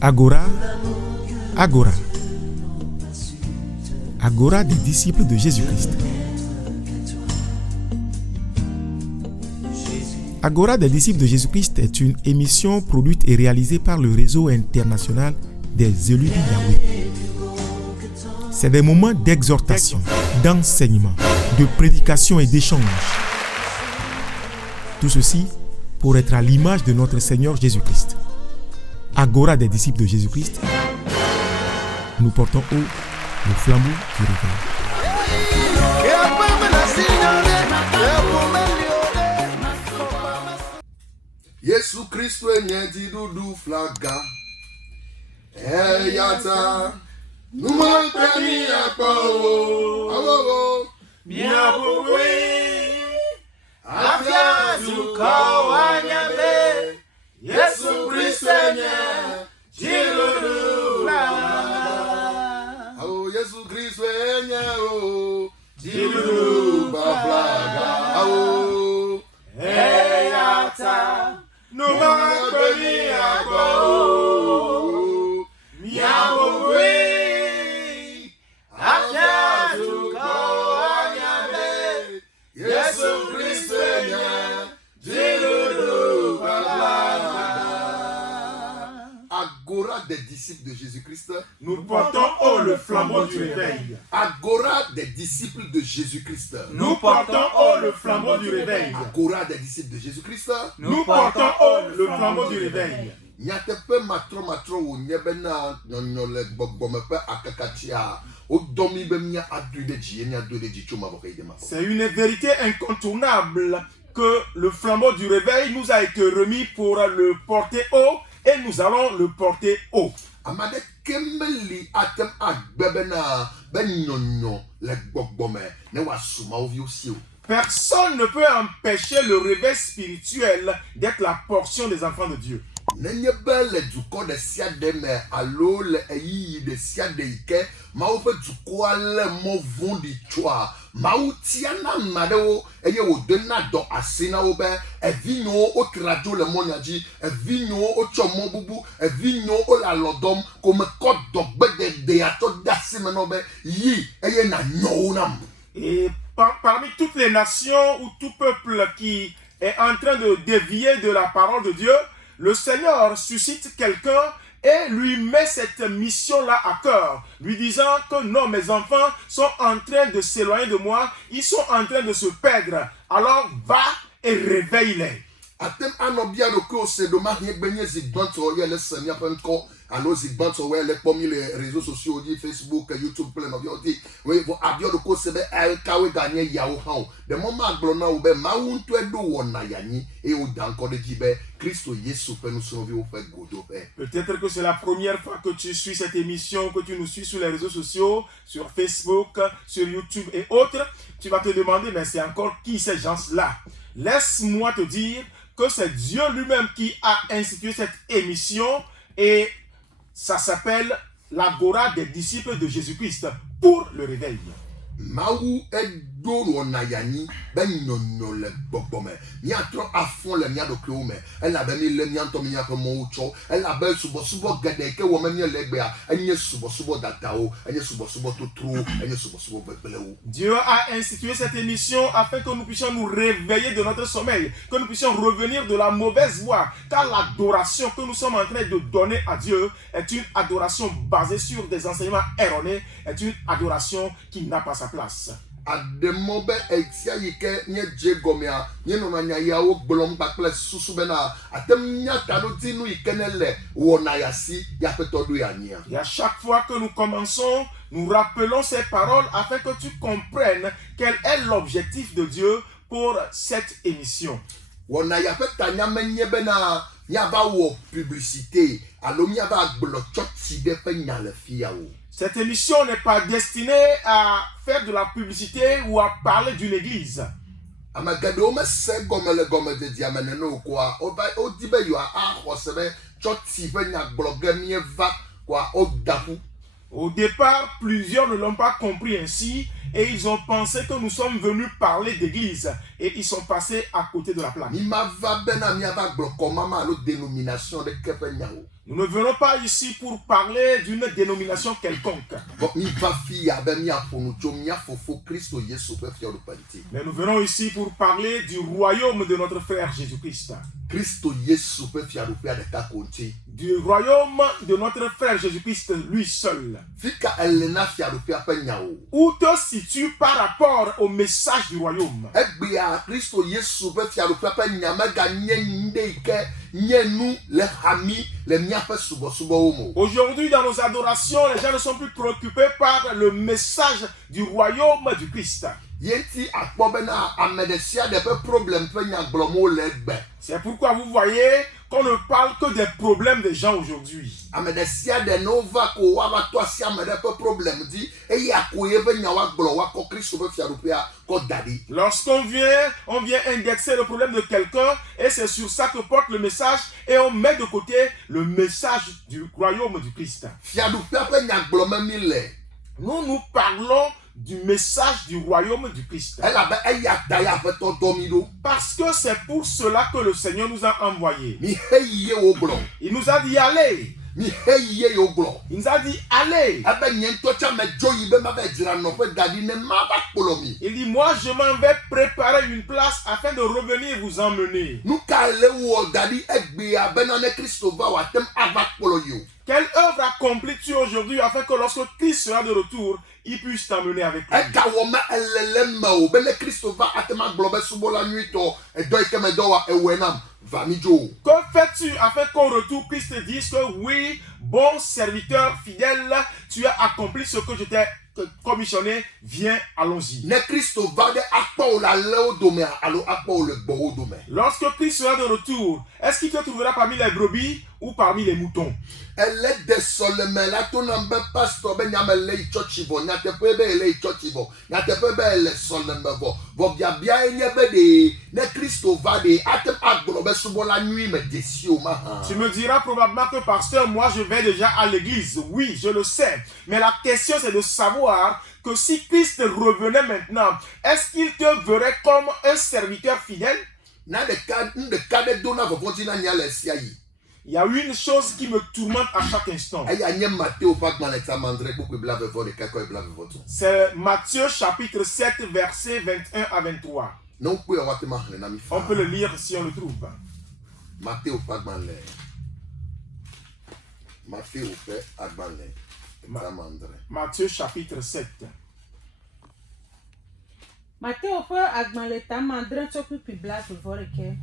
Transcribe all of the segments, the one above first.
Agora, Agora. Agora des disciples de Jésus-Christ. Agora des disciples de Jésus-Christ est une émission produite et réalisée par le réseau international des élus de Yahweh. C'est des moments d'exhortation, d'enseignement, de prédication et d'échange. Tout ceci pour être à l'image de notre Seigneur Jésus-Christ. Agora des disciples de Jésus-Christ, nous portons haut le flambeau du réveil. Yesu Kristo enye didudu flaga Eyata Numa peni akpo Awowo Miabuwe Afya zuko wanyabe Yesu Kristo enye didudu flaga Awo Yesu Kristo enye didudu flaga Awo Eyata Numa peni akpo Miabuwe Afya zuko wanyabe Yesu Kristo enye didudu flaga. Agora des disciples de Jésus-Christ. Nous portons haut le flambeau du réveil. Agora des disciples de Jésus-Christ. Nous portons haut le flambeau du réveil. Agora des disciples de Jésus-Christ. Nous portons haut le flambeau du réveil. Nyatepe matro wo nyebena nyonyole gbogbomepe akakachia o domi be mia adude ji ni adude ji choma bokaide ma. C'est une vérité incontournable que le flambeau du réveil nous a été remis pour le porter haut et nous allons le porter haut. Amade kemeli atem agbebena ben nyonyo le gbogbome ne wa suma ovi osi o. Personne ne peut empêcher le réveil spirituel d'être la portion des enfants de Dieu. Nenye be le duko de siade me alo le eyi de siade ike ma o pe duko ale mo vundi twa ma o tia na madeo eye wo de na do asina o be evinyo o trajo le monyaji evinyo o chomo bubu evinyo o la lodom comme code dogbe de ato dasime no be yi eye na nyo nam. Et parmi toutes les nations ou tout peuple qui est en train de dévier de la parole de Dieu, le Seigneur suscite quelqu'un et lui met cette mission-là à cœur, lui disant que non, mes enfants sont en train de s'éloigner de moi, ils sont en train de se perdre, alors va et réveille-les. Atem anobia do ko se do ma nye benye zigbanto ye le semia penko alo zigbanto we le pomi les réseaux sociaux di Facebook, YouTube plein of yo di we bo abio do ko se be el kawe ganye yawo han de moment aglona wo be ma wunto edo wona yani e o dan ko de jibe Christo Yesu pe nous sauver au fait godo be. Peut-être que c'est la première fois que tu suis cette émission, que tu nous suis sur les réseaux sociaux, sur Facebook, sur YouTube et autres. Tu vas te demander, mais c'est encore qui ces gens-là? Laisse-moi te dire que c'est Dieu lui-même qui a institué cette émission et ça s'appelle l'Agora des disciples de Jésus-Christ pour le réveil. Maou edo wona yani ben nyonyo le gbogbome nya tro afon le nya do klome ela be mi le nya to mi nya ko mo ucho ela be subo gede ke wo manye legbe a enye subo datao enye subo totru enye subo bebelewo. Dieu a institué cette émission afin que nous puissions nous réveiller de notre sommeil, que nous puissions revenir de la mauvaise voie, car l'adoration que nous sommes en train de donner à Dieu est une adoration basée sur des enseignements erronés, est une adoration qui n'a pas sa place. Ademobe etia yike nye jegomia nye no nya yawo gbolom bakle susu bena atem nya tano dinu ikenele wona yasi ya petodu ya nya. Et à chaque fois que nous commençons, nous rappelons ces paroles afin que tu comprennes quel est l'objectif de Dieu pour cette émission. Wona ya petanya menye bena nya ba wo publicité alo nya ba gbolocho ti de pe nya le fiawo. Cette émission n'est pas destinée à faire de la publicité ou à parler d'une église. Amagado me se gomme de diamene no kwa o dibe yo a khosebe choti be nya blogue mi va kwa o dapu. Au départ, plusieurs ne l'ont pas compris ainsi et ils ont pensé que nous sommes venus parler d'église. et ils sont passés à côté de la plaque. mimava bena miava gblɔ kɔmama alo dénomination de keƒe nyawo. Nous ne venons pas ici pour parler d'une dénomination quelconque. Bon, miva fi abe miaƒo nu tso mia fofo Kristo Yesu ƒe fiaɖuƒe ŋuti. Mais nous venons ici pour parler du royaume de notre frère Jésus-Christ. Kristo Yesu ƒe fiaɖuƒea ɖeka ko ŋuti. Du royaume de notre frère Jésus-Christ lui seul. Fika ele na fiaɖuƒea ƒe nyawo. Où te situe par rapport au message du royaume? Egbea Kristo Yesu ƒe fiaɖuƒea ƒe nya meganye nu ɖe yi ke nye nu le hami le miaƒe subɔsubɔwo me. Aujourd'hui, dans nos adorations, les gens ne sont plus préoccupés par le message du royaume du Christ. Yenti akpɔ bena ame ɖe sia ɖe ƒe problem ƒe nya gblɔm wole egbe. C'est pourquoi vous voyez qu'on ne parle que des problèmes des gens aujourd'hui. Ame ɖe sia ɖe ne wova ko woava to asi ame ɖe ƒe problem dzi eye ako ye ƒe nya woagblɔ woakɔ Kristo ƒe fiaɖuƒea kɔ da ɖi. Lorsqu'on vient indexer le problème de quelqu'un et c'est sur ça que porte le message et on met de côté le message du royaume du Christ. Fiaɖuƒea ƒe nya gblɔme mi le. Nous parlons du message du royaume du Christ. Elabe eya ta ya aƒetɔ dɔ mi ɖo. Parce que c'est pour cela que le Seigneur nous a envoyés. Mi heyi ye wogblɔ. Il nous a dit allez. Mi heyi ye wogblɔ. Il nous a dit allez. Ebe nye ŋutɔ tsɛ medzo yi be mava dzra nɔƒe da ɖi ne mava kplɔ mi. Il dit moi je m'en vais préparer une place afin de revenir vous emmener. Nu ka le wɔ da ɖi egbea bena ne Kristo va wòate ŋu ava kplɔ yi o. Quelle œuvre accomplis-tu aujourd'hui afin que lorsque Christ sera de retour, il puisse t'emmener avec lui? Eka wɔ me elele me o be ne Kristo va ate ma gblɔ be subɔla nyuitɔ edɔ yi ke me dɔ wa ewɔe nam va mi dzo. Que fais-tu afin qu'au retour Christ te dise que oui, bon serviteur fidèle, tu as accompli ce que je t'ai commissionné, viens, allons-y. Ne Kristo va ɖe akpɔ wo le alẽwo dome alo akpɔ wo le gbɔwo dome. Lorsque Christ sera de retour, est-ce qu'il te trouvera parmi les brebis ou parmi les moutons? Ele de sɔleme la to nam be pastor be nyame le yi tsɔtsi vɔ nyateƒe be ele yi tsɔtsi vɔ nyateƒe be ele sɔleme vɔ vɔ biabia nye be ɖe ne Kristo va ɖe ate agblɔ be subɔla nyui me de si o ma hã. Tu me diras probablement que pasteur, moi je vais déjà à l'église. Oui, je le sais. Mais la question c'est de savoir que si Christ revenait maintenant, est-ce qu'il te verrait comme un serviteur fidèle? Na ɖeka ɖe dona vɔvɔdzi na nya le sia yi. Il y a une chose qui me tourmente à chaque instant. Eya nye Matteo ƒe agbalẽ tsamandre kpukpui blaeve-vɔ-ɖeka kɔ blaeve-vɔ-tɔ̃. C'est Matthieu chapitre 7 versets 21 à 23. Ne wokpɔe woate ma xlẽ na mi On fa. peut le lire si on le trouve. Matteo ƒe agbalẽ. Matteo ƒe agbalẽ tsamandre. Matthieu chapitre 7. Matteo ƒe agbalẽ tsamandre tso kpukpui blaeve-vɔ-ɖekɛ.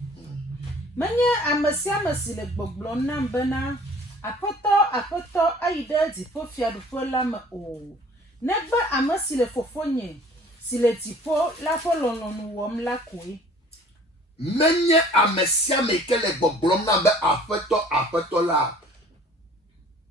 Menye ame sia ame si le gbɔgblɔm nam bena aƒetɔ ayi ɖe dziƒofiaɖuƒe la me o. Negbe ame si le fofonye si le dziƒo la ƒe lɔlɔ̃nu wɔm la koe. Menye ame sia ame ke le gbɔgblɔm na be aƒetɔ la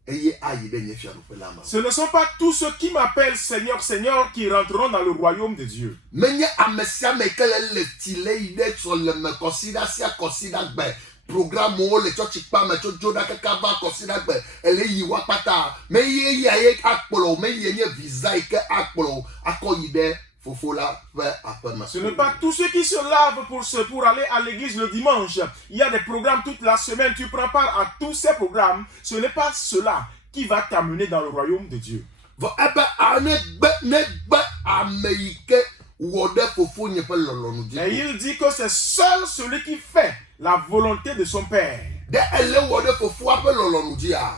eye ayi ɖe nye fiaɖuƒe la me. Ce ne sont pas tous ceux qui m'appellent Seigneur, Seigneur qui rentreront dans le royaume de Dieu. Menye ame sia ame ke le ti le yi ɖe sɔleme kɔsiɖa sia kɔsiɖa gbe. Programmewo le tsɔtsikpa me tso dzo ɖa kaka va kɔsiɖa gbe ele yi wa kpata. Me ye ya ye akplɔ me ye nye visa yi ke akplɔ akɔ yi ɖe fofo la ƒe aƒeme. Ce n'est pas tous ceux qui se lavent pour aller à l'église le dimanche. Il y a des programmes toute la semaine. Tu prends part à tous ces programmes. Ce n'est pas cela qui va t'amener dans le royaume de Dieu. Vɔ ebe ne gbe ame yi ke wɔ ɖe fofo nye ƒe lɔlɔ̃nu dzi. Et il dit que c'est seul celui qui fait la volonté de son Père. Ɖe ele wɔ ɖe fofoa ƒe lɔlɔ̃nu dzia.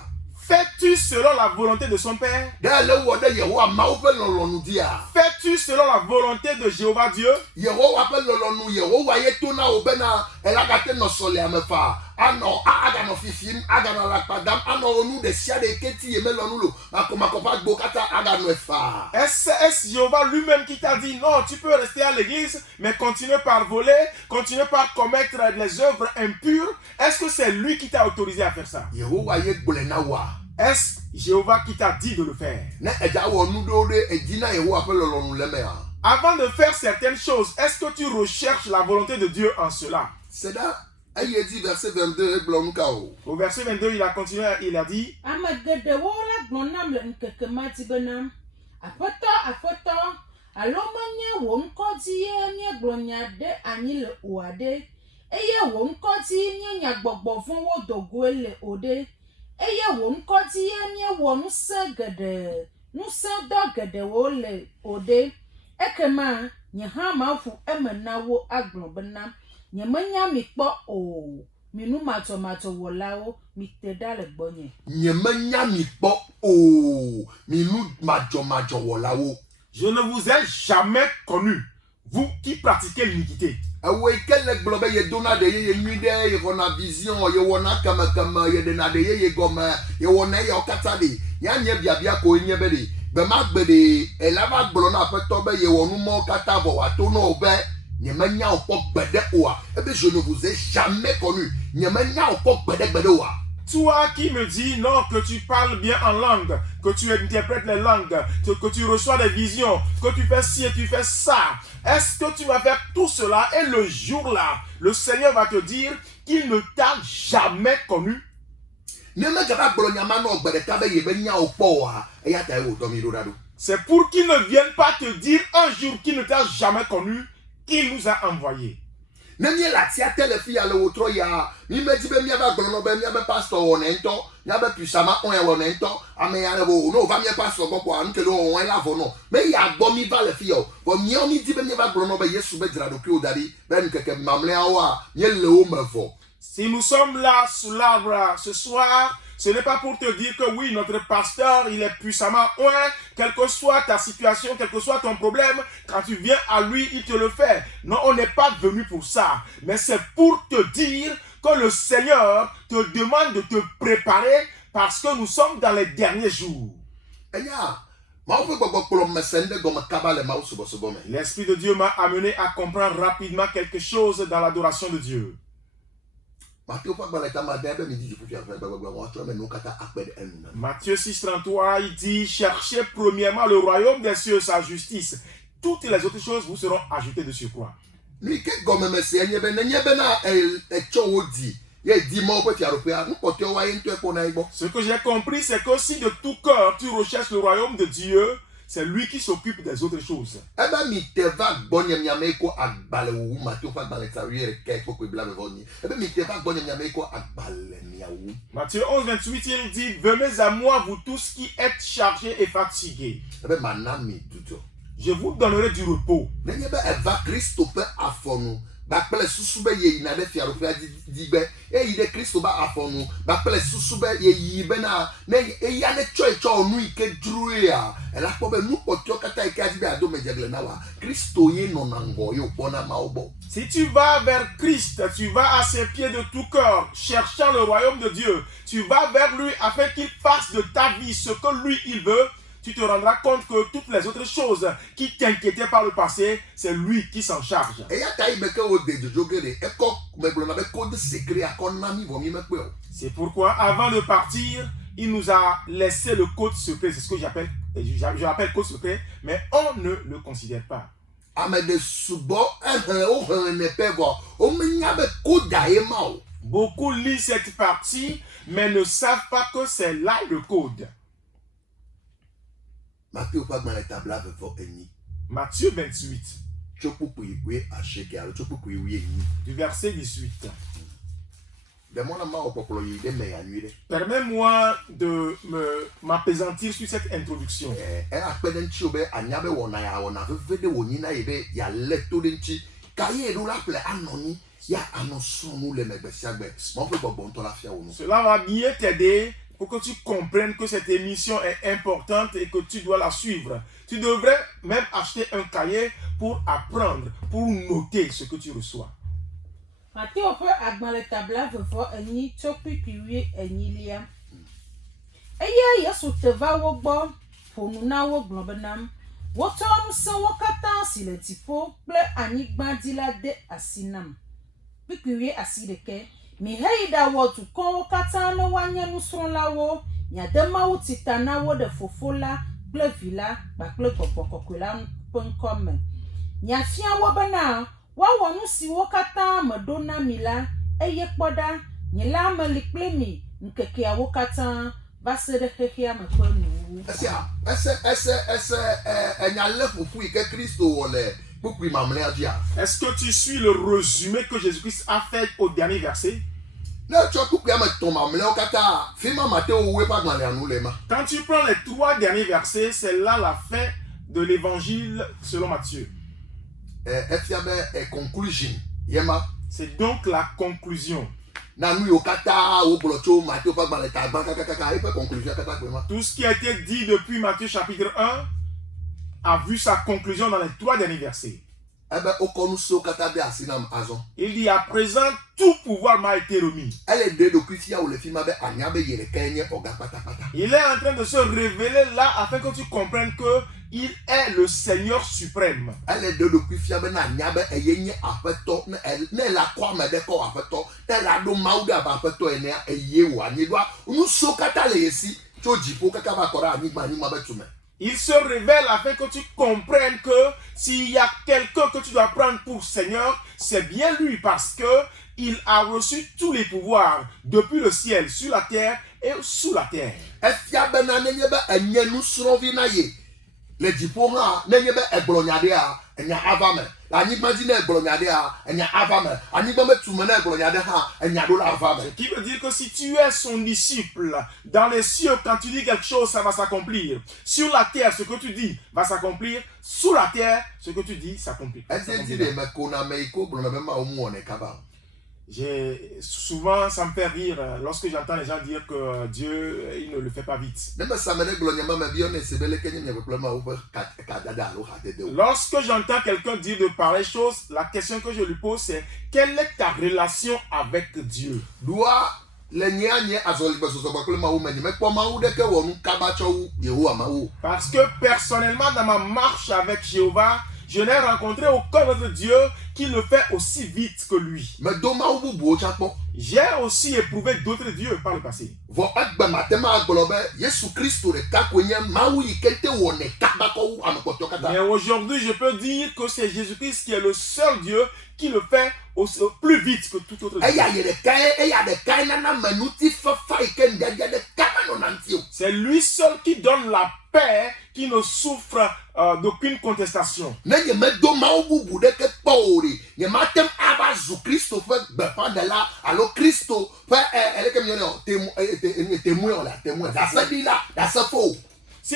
Fais-tu selon la volonté de son Père? Ɖe ele wɔ ɖe Yehowa Mawu ƒe lɔlɔ̃nu dzia. Fais-tu selon la volonté de Jéhovah Dieu? Yehowa ƒe lɔlɔ̃nu Yehowa ye to na wo bena elagate nɔ sɔlia me fa. Aganɔ fifim, aganɔ alakpa dam, anɔ nu ɖe sia ɖe ke ti ye melɔ nu lo. Makɔmakɔ ƒe agbo katã aganɔe fa. Est-ce Jéhovah lui-même qui t'a dit non, tu peux rester à l'église, mais continuer par voler, continuer par commettre les œuvres impures? Est-ce que c'est lui qui t'a autorisé à faire ça? Yehowa ye gblɔe na wa. Est-ce Jéhovah qui t'a dit de le faire? Ne edza wɔ nu ɖewo ɖe edzi na Yehowa ƒe lɔlɔ̃nu le mea. Avant de faire certaines choses, est-ce que tu recherches la volonté de Dieu en cela? C'est là. Eye dit verset 22 egblɔ nu ka o. Au verset 22, il a continué, il a dit, Ame geɖewo la gblɔ nam le ŋkeke ma dzi bena aƒetɔ alo menye wo ŋkɔ dzi ye míegblɔ nya ɖe anyi le oa ɖe, eye wo ŋkɔ dzi nye nyagbɔgbɔ vɔ̃wo do goe le o ɖe, eye wo ŋkɔ dzi ye míewɔ ŋusẽdɔ geɖewo le o ɖe, ekema nye hã maƒo eme na wo agblɔ bena nyemenya mi kpɔ o, mi nu matsɔmatsɔ wɔlawo mite ɖa le gbɔnye. Nyemenya mi kpɔ o, mi nu madzɔmadzɔ wɔlawo. Je ne vous ai jamais connu, vous qui pratiquez l'iniquité. Ewoe ke le gblɔ be yedona ɖe yeye nyui ɖe, yexɔna vision, yewɔna kemekeme, yeɖena ɖe yeye gɔme, yewɔna eyawo katã ɖe. Nyanye biabia koe nye be ɖe, gbe ma gbe ɖe, ela va gblɔ na aƒetɔ be yewɔ numɔwo katã vɔ wòato na wo be nyemenya wo kpɔ gbe ɖe oa. Ebe je ne vous ai jamais connu, nyemenya wo kpɔ gbe ɖe oa. Toi qui me dis non, que tu parles bien en langue, que tu interprètes les langues, que tu reçois des visions, que tu fais ci et tu fais ça, est-ce que tu vas faire tout cela et le jour-là, le Seigneur va te dire qu'il ne t'a jamais connu? C'est pour qu'il ne vienne pas te dire un jour qu'il ne t'a jamais connu, qu'il nous a envoyés. Ne la tia telefi ale wotro ya mi meji be mia ba gbolo be mia be pastor wonento mia be puissama on ya wonento ame ya le bo no va mia pastor bo ko an ke lo on la vo no me ya gbo mi ba le fi o bo mi o mi di be mia ba gbolo be Yesu be dra do ki o dari be nkeke mamle awa mi le o mevo. Si nous sommes là sous l'arbre ce soir, ce n'est pas pour te dire que oui, notre pasteur, il est puissamment oint, quelle que soit ta situation, quel que soit ton problème, quand tu viens à lui, il te le fait. Non, on n'est pas venu pour ça. Mais c'est pour te dire que le Seigneur te demande de te préparer parce que nous sommes dans les derniers jours. L'Esprit de Dieu m'a amené à comprendre rapidement quelque chose dans l'adoration de Dieu. Matthieu 6,33, il dit, cherchez premièrement le royaume des cieux, sa justice. Toutes les autres choses vous seront ajoutées de surcroît. Ce que j'ai compris, c'est que si de tout cœur tu recherches le royaume de Dieu, c'est lui qui s'occupe des autres choses. Matthieu 11,28, il dit, venez à moi, vous tous qui êtes chargés et fatigués. Je vous donnerai du repos. bakpele susube ye ina de fiaro fe digbe e ide Kristo ba afonu bakpele susube ye yibe na ya ne cho nu ike duru ya ela po be nu potio kata ike adibe ado mejegle na wa Kristo ye no na ngo yo bona maobo. Si tu vas vers Christ, tu vas à ses pieds de tout cœur, cherchant le royaume de Dieu. Tu vas vers lui afin qu'il fasse de ta vie ce que lui il veut. Tu te rendras compte que toutes les autres choses qui t'inquiétaient par le passé, c'est lui qui s'en charge. C'est pourquoi, avant de partir, il nous a laissé le code secret. C'est ce que j'appelle code secret, mais on ne le considère pas. Beaucoup lisent cette partie, mais ne savent pas que c'est là le code. Matthieu 28, du verset 18. Permets-moi de m'appesantir sur cette introduction. Cela va bien t'aider pour que tu comprennes que cette émission est importante et que tu dois la suivre. Tu devrais même acheter un cahier pour apprendre, pour noter ce que tu reçois. Matthieu peut agmale tabla vevɔ enyi tso kpikpiwie enyilia. Eye Yesu te va wo gbɔ ƒonu na wo gblɔ bena wotsɔ ŋusẽwo katã si le dziƒo kple anyigba dzi la de asi nam. Kpikpiwie asi ɖeke. Mi heyi ɖawɔ dukɔwo katã ne woanye nusrɔ̃lawo, miade Mawu tita na wo ɖe Fofo la kple Vi la kpakple Gbɔgbɔ Kɔkɔe la ƒe ŋkɔ me. Miafia wo bena woawɔ nu siwo katã meɖo na mi la, eye kpɔ ɖa, nye la meli kple mi ŋkekeawo katã va se ɖe xexea me ƒe nuwu. Est-ce que tu suis le résumé que Jésus-Christ a fait au dernier verset? Quand tu prends les 3 derniers versets, c'est là la fin de l'évangile selon Matthieu. C'est donc la conclusion. Tout ce qui a été dit depuis Matthieu chapitre 1 a vu sa conclusion dans les 3 derniers versets. Il dit à présent tout pouvoir m'a été remis. Il est en train de se révéler là afin que tu comprennes que il est le Seigneur suprême. Il se révèle afin que tu comprennes que s'il y a quelqu'un que tu dois prendre pour Seigneur, c'est bien lui parce que il a reçu tous les pouvoirs depuis le ciel, sur la terre et sous la terre. Ce qui veut dire que si tu es son disciple, dans les cieux, quand tu dis quelque chose, ça va s'accomplir. Sur la terre, ce que tu dis va s'accomplir. Sous la terre, ce que tu dis s'accomplit. Souvent, ça me fait rire lorsque j'entends les gens dire que Dieu, il ne le fait pas vite. Lorsque j'entends quelqu'un dire de pareilles choses, la question que je lui pose, c'est quelle est ta relation avec Dieu? Parce que personnellement, dans ma marche avec Jéhovah, je n'ai rencontré aucun autre Dieu qui le fait aussi vite que lui. J'ai aussi éprouvé d'autres dieux par le passé. Mais aujourd'hui, je peux dire que c'est Jésus-Christ qui est le seul Dieu qui le fait plus vite que tout autre Dieu. C'est lui seul qui donne la paix, qui ne souffre d'aucune contestation. Si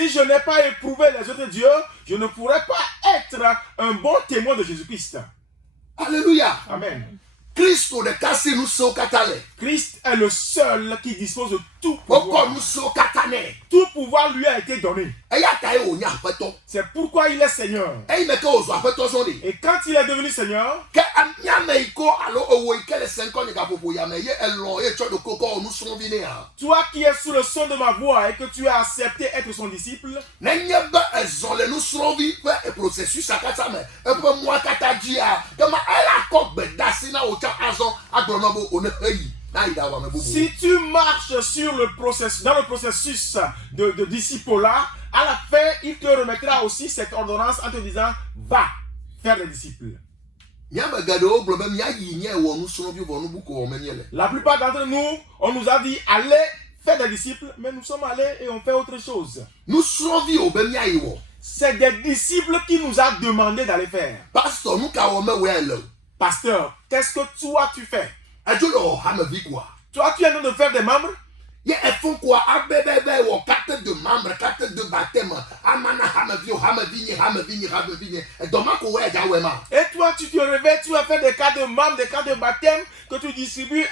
je n'ai pas éprouvé les autres dieux, je ne pourrais pas être un bon témoin de Jésus-Christ. Alléluia. Amen. Christ est le seul qui dispose de tout pouvoir. Tout pouvoir lui a été donné. C'est pourquoi il est Seigneur. Et quand il est devenu Seigneur, toi qui es sous le son de ma voix et que tu as accepté être son disciple, si tu marches sur dans le processus de disciple-là, à la fin, il te remettra aussi cette ordonnance en te disant, va faire des disciples. La plupart d'entre nous, on nous a dit, allez faire des disciples, mais nous sommes allés et on fait autre chose. C'est des disciples qui nous a demandé d'aller faire. Pasteur, qu'est-ce que toi tu fais? Toi tu es en train de faire des membres? Et toi tu te réveilles, tu as fait des cartes de membres, des cartes de baptême que tu distribues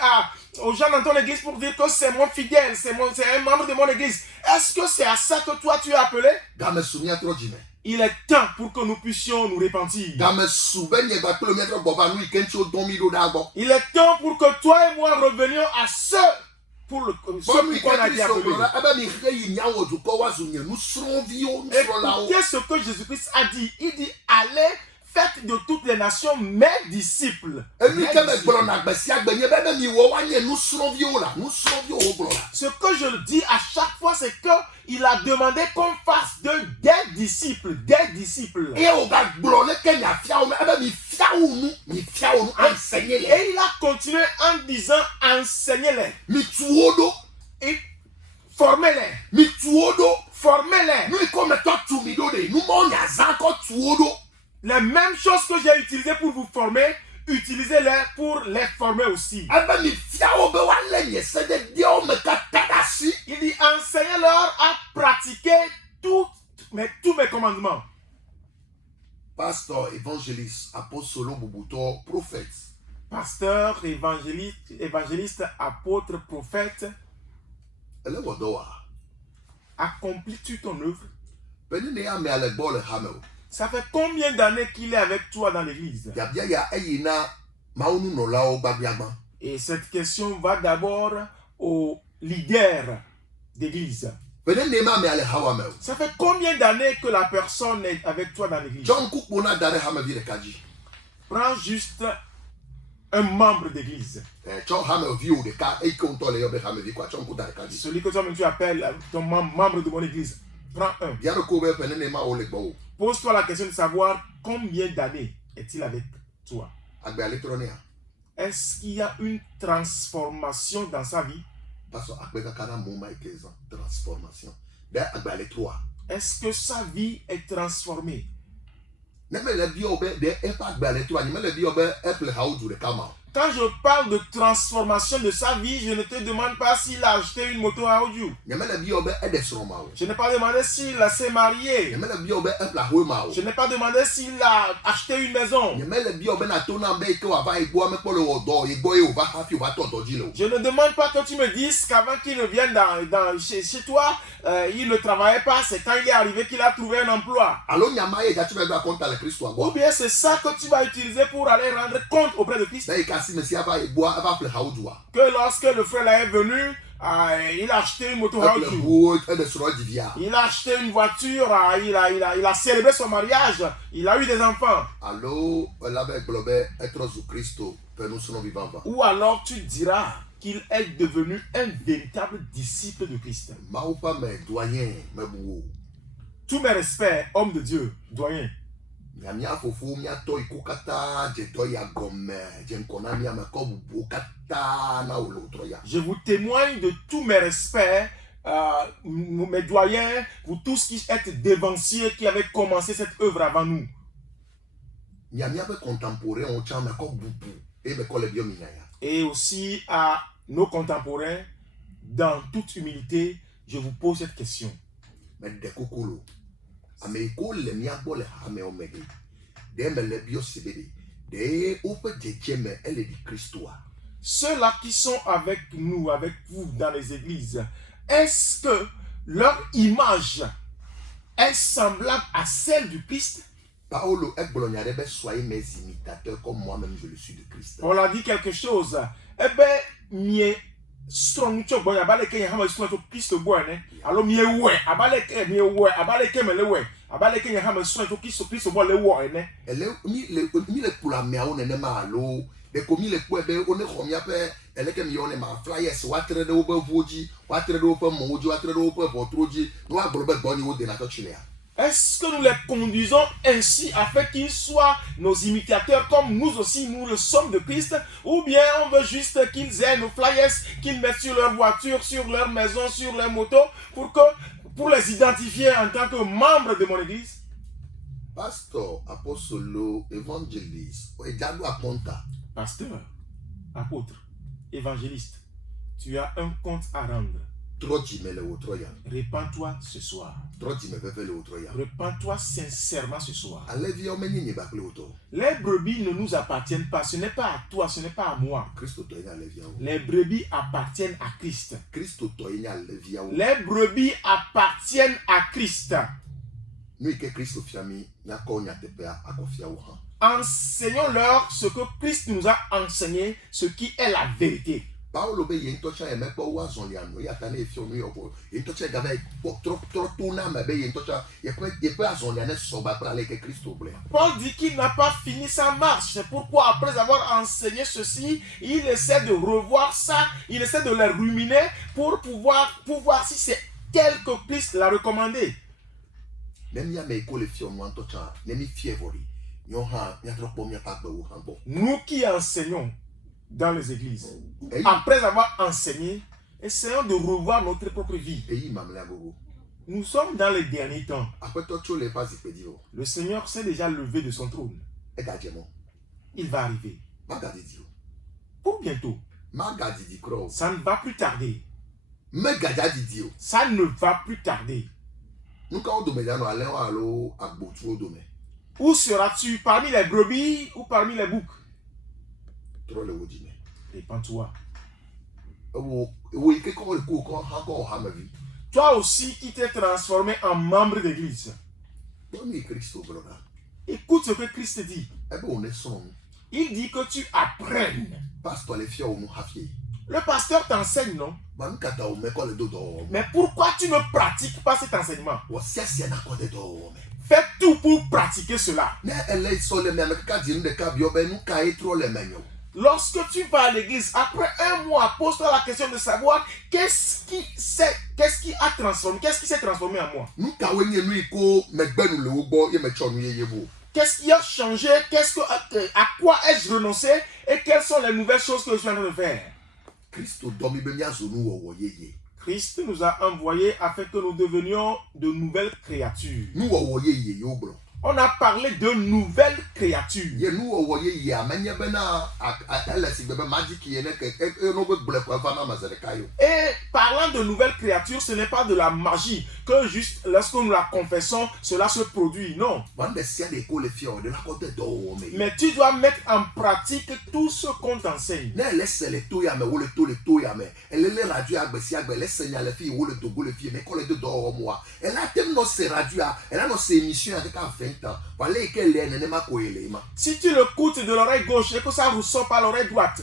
aux gens dans ton église pour dire que c'est mon fidèle, c'est un membre de mon église. Est-ce que c'est à ça que toi tu es appelé? Il est temps pour que nous puissions nous repentir. Il est temps pour que toi et moi revenions à ce pour qu'on a été appelé. Écoutez ce que Jésus-Christ a dit. Il dit, allez, faites de toutes les nations mes disciples. Ce que je dis à chaque fois, c'est qu'il a demandé qu'on fasse des disciples. Des disciples. Et il a continué en disant, enseignez-les. Et Formez-les. Mi tuodo. Formez-les. Nous comme toi tu mi do de. Nous mon yazan ko tuodo. Les mêmes choses que j'ai utilisées pour vous former, utilisez-les pour les former aussi. Ebe mi fiawo be wa le nye se de dio me ka tadasi. Il dit, enseignez-leur à pratiquer tous mes commandements. Pasteur, évangéliste, apostolo, bobuto, prophète. Pasteur, évangéliste, apôtre, prophète, Elle est wodoa. accomplis-tu ton œuvre? Penine ya me ale gbo le hamel. Ça fait combien d'années qu'il est avec toi dans l'église? Ya bia ya eyina maunu no lao gbabiagba. Et cette question va d'abord au leader d'église. Penine ma me ale hawa mel. Ça fait combien d'années que la personne est avec toi dans l'église? John Kukpona dare hamevi de kaji. Prends juste un membre d'église. Chon hamel vi o de ka e ko nto le yo be hamevi kwa chon ku dare kaji. Celui que toi-même tu appelles ton membre de mon église. Prends un. Dia ko be penine ma o le gbo. Pose-toi la question de savoir combien d'années est-il avec toi? Agbe elektronia. Est-ce qu'il y a une transformation dans sa vie? Pastor akbe kana moma ekeza transformation. De agbe elektroa. Est-ce que sa vie est transformée? Neme le bi o be de e pa agbe elektroa, ni me le bi o be apple how do de kama. Quand je parle de transformation de sa vie, je ne te demande pas s'il a acheté une moto à audio. Ni me le bi o be e de sroma o. Je n'ai pas demandé s'il s'est marié. Ni me le bi o be apple how ma o. Je n'ai pas demandé s'il a acheté une maison. Ni me le bi o be na to na be ke wa ba igbo me po le odo, igbo e o ba happy o ba to doji lo. Je ne demande pas que tu me dises qu'avant qu'il ne vienne chez toi, il ne travaillait pas. C'est quand il est arrivé qu'il a trouvé un emploi. Allo nyama ye ja tu me ba compte le Christ Ou agbo. bien c'est ça que tu vas utiliser pour aller rendre compte auprès de Christ. Na e ka si mesia ba igbo aba apple how do a. Que lorsque le frère là est venu, il a acheté une moto Apple Audi. wo e de sro divia. Il a acheté une voiture, il a célébré son mariage, il a eu des enfants. Allo la be globe être zu Christo pe nous sono vivant. Ou alors tu diras qu'il est devenu un véritable disciple de Christ. Ma ou pas me doyen me buwo. Tous mes respects, homme de Dieu, doyen. Nyamia fofo mi ato ikukata je do ya gomme je nkona mi amako bubu kata na olotro ya. Je vous témoigne de tous mes respects, mes doyens, vous tous qui êtes dévanciers, qui avez commencé cette œuvre avant nous. Nyamia be contemporain on chama ko bubu e be ko le bio minaya. Et aussi à nos contemporains, dans toute humilité, je vous pose cette question. Me de kokolo. Ameriko le mi agbo le ha me o mege. De me le bio sebede. De o pe jeje me ele di Christoa. Ceux-là qui sont avec nous, avec vous dans les églises, est-ce que leur image est semblable à celle du Christ? Paolo Egbolognare be soyez mes imitateurs comme moi-même je le suis de Christ. On a dit quelque chose. Eh ben, mie strong chok boy abaleke ya hama strong to Christ boy ne. Alors mie we abaleke me le we. Abaleke ya hama strong to Christ boy le we ne. Ele mi le pour la miao ne ma alo. De komi le kwa be one khomia pe ele ke mi one ma flyers watre de obe voji, watre de obe moji, watre de obe votroji, no aglobe boni o de na to chilea. Est-ce que nous les conduisons ainsi afin qu'ils soient nos imitateurs comme nous aussi nous le sommes de Christ, ou bien on veut juste qu'ils aient nos flyers qu'ils mettent sur leur voiture, sur leur maison, sur leur moto pour les identifier en tant que membres de mon église? Pasteur, apostolo, évangéliste, o ejado aponta. Pasteur, apôtre, évangéliste, tu as un compte à rendre. Répands-toi ce soir. Répands-toi sincèrement ce soir. Les brebis ne nous appartiennent pas. Ce n'est pas à toi, ce n'est pas à moi. Les brebis appartiennent à Christ. Les brebis appartiennent à Christ. Enseignons-leur ce que Christ nous a enseigné, ce qui est la vérité. Paolo be yentocha e mekpo wa zonliano ya tane efio nu yobo yentocha gave tro na me be yentocha ye pe azonliane soba pour aller que Christ au blé. Paul dit qu'il n'a pas fini sa marche. C'est pourquoi après avoir enseigné ceci, il essaie de revoir ça, il essaie de le ruminer pour voir si c'est tel que Christ l'a recommandé. Même ya me ko le fio nu antocha ne mi fievori. Nous qui enseignons dans les églises, après avoir enseigné, Essayons de revoir notre propre vie. eyi mamlɛ gogo Nous sommes dans les derniers temps. aƒetɔ tso le eƒe azikpe dzi o Le Seigneur s'est déjà levé de son trône. egadze mɔ Il va arriver. magadidi o Pour bientôt. magadidi korɔ o Ça ne va plus tarder. megadadidi o Ça ne va plus tarder. nu kawo dome dza nɔ alɛ wo alo agbotuwo dome Où seras-tu? Parmi les brebis ou parmi les boucs? trɔ le wo dzi me Répands-toi. ewo yi ke kɔ le ko kɔ hã kɔ hamevi Toi aussi qui t'es transformé en membre d'église. kpɔ nu yi kristo gblɔ na Écoute ce que Christ dit. ebe wo ne srɔ̃ nu Il dit que tu apprennes. pastor le fia wo nu hafi Le pasteur t'enseigne, non? ba nu kata wo me kɔ le do dɔwɔwɔ me Mais pourquoi tu ne pratiques pas cet enseignement? wɔ siasia na kɔ de dɔwɔwɔ me Fais tout pour pratiquer cela. ne ele sɔ le me ame kaka di nu ɖeka biɔ be nu ka ye trɔ le me nye o Lorsque tu vas à l'église, après un mois, pose-toi la question de savoir qu'est-ce qui a transformé, qu'est-ce qui s'est transformé en moi? nu kawoe nye nu yi ko megbe nu le wo gbɔ ye metsɔ nu yeye bo Qu'est-ce qui a changé? À quoi ai-je renoncé? Et quelles sont les nouvelles choses que je suis en train de faire? kristo dɔ mi be miazɔ nu wɔwɔ yeye Christ nous a envoyés afin que nous devenions de nouvelles créatures. nu wɔwɔ yeye yewo gblɔ On a parlé de nouvelles créatures. ye nu wɔwɔ yeyea menye bena ele si gbe be madiki ene ke eno be gblẽ ko eva na ame ze ɖeka yo Et parlant de nouvelles créatures, ce n'est pas de la magie que juste lorsque nous la confessons, cela se produit. Non. va nu ɖe sia ɖe ko le fia o ɖe la kɔ de dɔwɔwɔ me Mais tu dois mettre en pratique tout ce qu'on t'enseigne. ne ele se le to ya me wo le to ya me ele le radio agbe sia agbe ele se nya le fi wo le dogo le fi me kɔ le de dɔwɔwɔ moa ela tem nɔ se radio ela nɔ se émission ya kaka 20 ans wale yi ke le nenema ko ye le ma Si tu l'écoutes de l'oreille gauche et que ça ressort par l'oreille droite,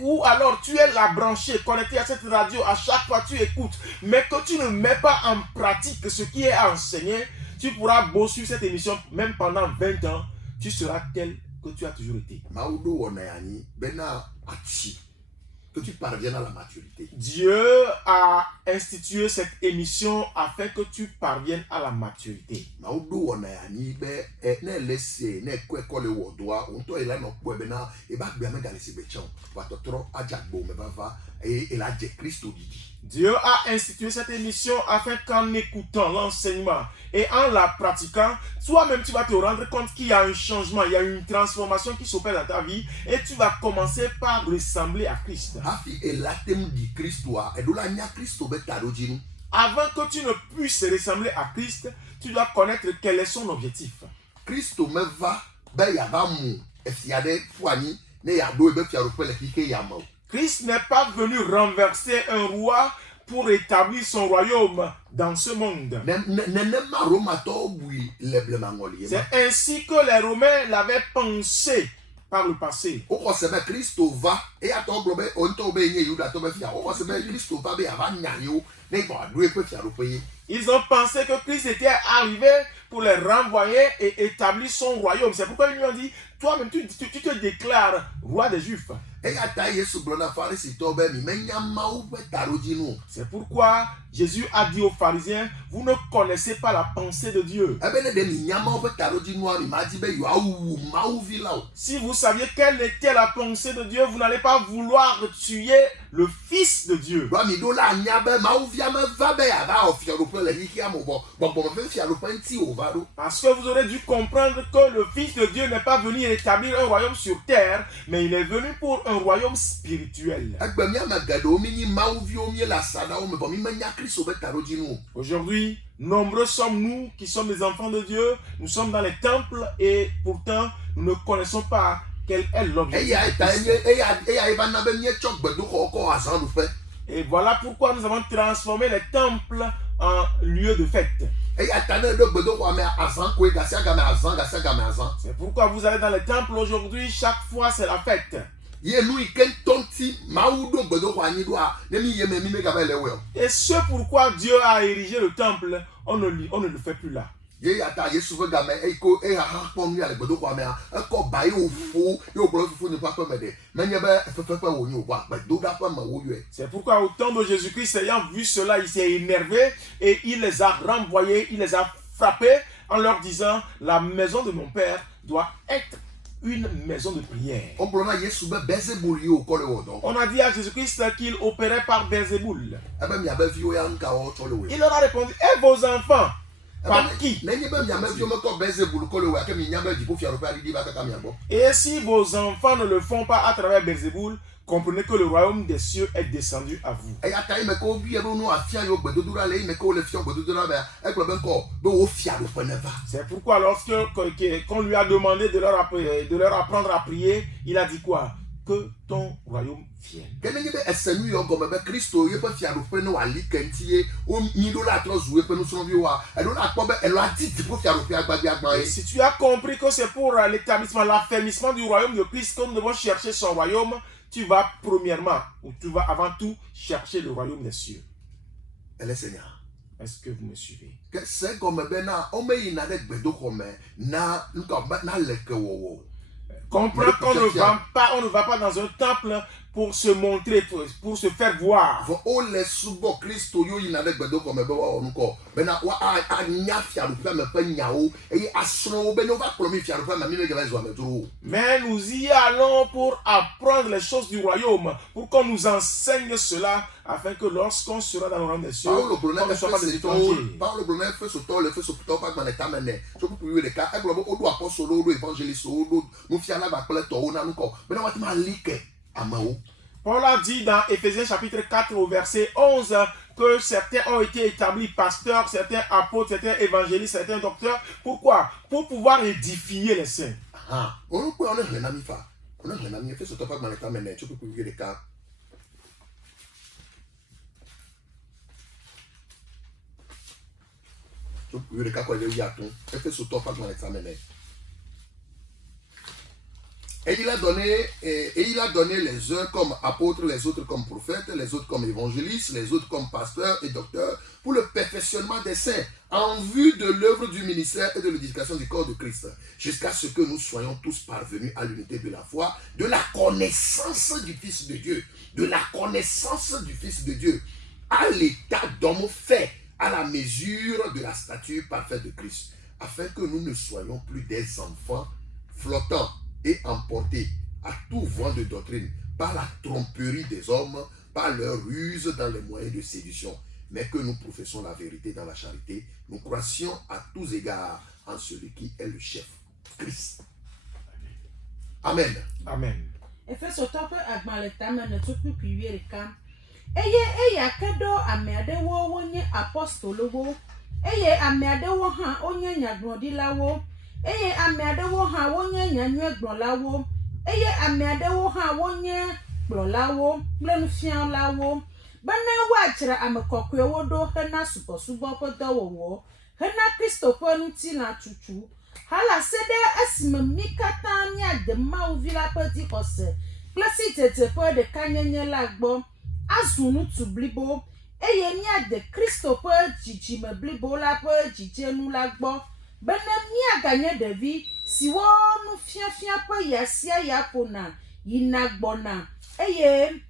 ou alors tu es là branché, connecté à cette radio, à chaque fois tu écoutes, mais que tu ne mets pas en pratique ce qui est enseigné, tu pourras beau suivre cette émission même pendant 20 ans, tu seras tel que tu as toujours été. mawu ɖo wɔna ya nyi bena atsi que tu parviennes à la maturité Dieu a institué cette émission afin que tu parviennes à la maturité. mawu ɖo wɔna ya nyi be ne ele se ne kɔe kɔ le wɔ doa wo ŋutɔ ele nɔ kpɔe bena eba gbea megale si gbe tsɛ o va tɔtrɔ adzagbo me vava eye ele adze kristo didi Dieu a institué cette émission afin qu'en écoutant l'enseignement et en la pratiquant, toi-même tu vas te rendre compte qu'il y a un changement, il y a une transformation qui s'opère dans ta vie et tu vas commencer par ressembler à Christ. hafi ela tem di kristoa eɖo la nya kristo be ta ɖo dzi nu Avant que tu ne puisses ressembler à Christ, tu dois connaître quel est son objectif. kristo meva be yava mu efia ɖe ƒu anyi ne yaɖo ebe fiaɖoƒe le xixi ya me o Christ n'est pas venu renverser un roi pour établir son royaume dans ce monde. nenema romatɔwo bui le blemaŋɔli ye ma C'est ainsi que les Romains l'avaient pensé par le passé. woxɔ se be kristo va eya tɔwo gblɔ be wo ŋutɔwo be ye nye yudatɔ be fia woxɔ se be kristo va be yava nya yewo ne gbɔ aɖo eƒe fiaɖoƒe ye Ils ont pensé que Christ était arrivé pour les renvoyer et établir son royaume. C'est pourquoi ils lui ont dit, toi-même tu te déclares roi des Juifs. eya ta yesu gblɔ na farisitɔwo be mi menya mawu ƒe taɖodzi nu C'est pourquoi Jésus a dit aux pharisiens, vous ne connaissez pas la pensée de Dieu. ebe ne ɖe mi nya mawu ƒe taɖodzi nua mi ma di be yewoawu mawuvi la o Si vous saviez quelle était la pensée de Dieu, vous n'allez pas vouloir tuer le Fils de Dieu. ɖo mi ɖo la nya be mawuvia meva be yava wɔ fiaɖoƒe le xixia me bɔ gbɔgbɔme ƒe fiaɖoƒe ŋuti wòva ɖo Parce que vous aurez dû comprendre que le Fils de Dieu n'est pas venu établir un royaume sur terre, mais il est venu pour un royaume spirituel. egbe miame geɖewo mi nyi mawuviwo mi le asaɖawo me bɔ mi menya kristo be taɖodzi nu o Aujourd'hui, nombreux sommes nous qui sommes des enfants de Dieu, nous sommes dans les temples et pourtant nous ne connaissons pas quel est l'objectif. eya de ta Christ. eya eva na be mietsɔ gbedoxɔ kɔ azãɖuƒe Et voilà pourquoi nous avons transformé les temples en lieu de fête. eya ta ne ɖo gbedoxɔa me azã koe gasia game azã gasia game azã C'est pourquoi vous allez dans les temples aujourd'hui, chaque fois c'est la fête. ye nu yi ke ŋutɔ ŋuti mawu ɖo gbedoxɔ anyi ɖoa ne mi ye me mi megava le wɔe o Et ce pourquoi Dieu a érigé le temple, on ne le fait plus là. ye ya ta yesu ƒe game eyi ko eya hã kpɔ nu ya le gbedoxɔa mea ekɔ ba ye wòƒo ye wògblɔ fofo ne ƒe aƒe me ɖe menye be fefeƒe wònye o vɔ gbedoɖaƒe me woyɔe C'est pourquoi au temps de Jésus-Christ, ayant vu cela, il s'est énervé et il les a renvoyés, il les a frappés en leur disant, la maison de mon père doit être une maison de prière. On prend Yesu be Belzebul yo ko le wodo. On a dit à Jésus-Christ qu'il opérait par Belzéboul. E be mi abe vi o ya nka o to le we. Il leur a répondu, et vos enfants, par qui? Na nyi be mi abe vi o me ko Belzebul ko le we, ke mi nya be di po fi aro pa di ba ka mi abo. Et si vos enfants ne le font pas à travers Belzéboul, comprenez que le royaume des cieux est descendu à vous. E ya ta me ko bi e be no afia yo gbedodura le me ko le fi gbedodura ba e ko be ko be o fi aro pa neva. C'est pourquoi qu'on lui a demandé de leur apprendre à prier, il a dit quoi? Que ton royaume vienne. Kene nyi be esenu yo go me be Kristo ye pe fi aro pa no ali kentie o mi do la tro zuwe pe no so vi wa e do la ko be e lo ati ti po fi aro pa agba Et si tu as compris que c'est pour l'établissement, l'affermissement du royaume de Christ que nous devons chercher son royaume, tu vas premièrement, ou tu vas avant tout chercher le royaume des cieux. Elle est Seigneur. Est-ce que vous me suivez? Que c'est comme ben na o me ina de gbedo ko me na nka na leke wo. Comprends qu'on ne va pas dans un temple pour se montrer, pour se faire voir. Vo o le subo Kristo yo ina de gbedo ko me be wa onko. Ben na wa a nya fia lu me pe nya o e asro o ben o va promi fia lu me mi me gele zo me duro. Mais nous y allons pour apprendre les choses du royaume, pour qu'on nous enseigne cela, afin que lorsqu'on sera dans le royaume des cieux, on ne soit pas des étrangers. Par le problème fait ce temps, le fait ce temps pas dans les tamene. Je peux prier les cas. Et globe o do apostole o do évangéliste o do nous fia la ba pele to o na nuko. Ben na wa ti ma like amao. Paul a dit dans Éphésiens chapitre 4 au verset 11 que certains ont été établis pasteurs, certains apôtres, certains évangélistes, certains docteurs. Pourquoi? Pour pouvoir édifier les saints. Ah, on peut on est nami fa. On est nami fait ce temps pas dans les tamene. Je peux prier les cas. Je peux prier les cas quoi le yaton. Fait ce temps pas dans les tamene. Et il a donné les uns comme apôtres, les autres comme prophètes, les autres comme évangélistes, les autres comme pasteurs et docteurs, pour le perfectionnement des saints, en vue de l'œuvre du ministère et de l'édification du corps de Christ, jusqu'à ce que nous soyons tous parvenus à l'unité de la foi, de la connaissance du Fils de Dieu, de la connaissance du Fils de Dieu, à l'état d'homme fait, à la mesure de la stature parfaite de Christ, afin que nous ne soyons plus des enfants flottants et emportés à tout vent de doctrine par la tromperie des hommes, par leur ruse dans les moyens de séduction, mais que nous professons la vérité dans la charité, nous croissions à tous égards en celui qui est le chef, Christ. Amen. Amen. Efeso tope agbaleta mene tupu piwie kam. Eye akedo ameadewo wonye apostolowo. Eye ameadewo ha onye nyagbodilawo. Eye ameadewo ha wonye nyanwegbonlawo. Eye ameadewo ha wonye gblolawo, glenufianlawo. Bana wachira amekokwewo do hena suposubo podowo. Hena Christopher nuti na chuchu. Hala sede esime mikata mi adema uvila peti kose. Plesi tete po de kanyenye lagbo. Azunu tu blibo. Eye mi ade Christopher jiji me blibo la po jije nu lagbo. Bene mi aganye devi siwo nu fia po yasia yapona yinagbona. Eye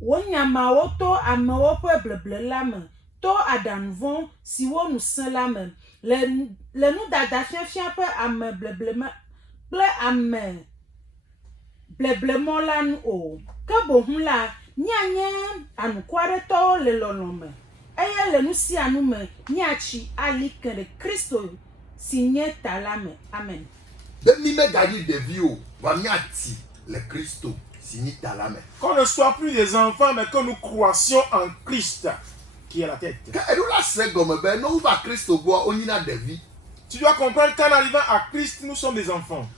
wonyama woto amewo po bleble lame. To adanvon siwo nu sen lame. Le nu dada fia pe ame blebleme ple ame bleblemo lan o ke bohun la nyanye anukware to le lolome eye le nu si anu me nyachi ali kere Kristo sinye talame. Amen. De mi me gadi de vie va nyati le Kristo sinye talame. Qu'on ne soit plus des enfants mais que nous croissions en Christ qui est la tête. Tu dois comprendre qu'en arrivant à Christ, nous sommes des enfants.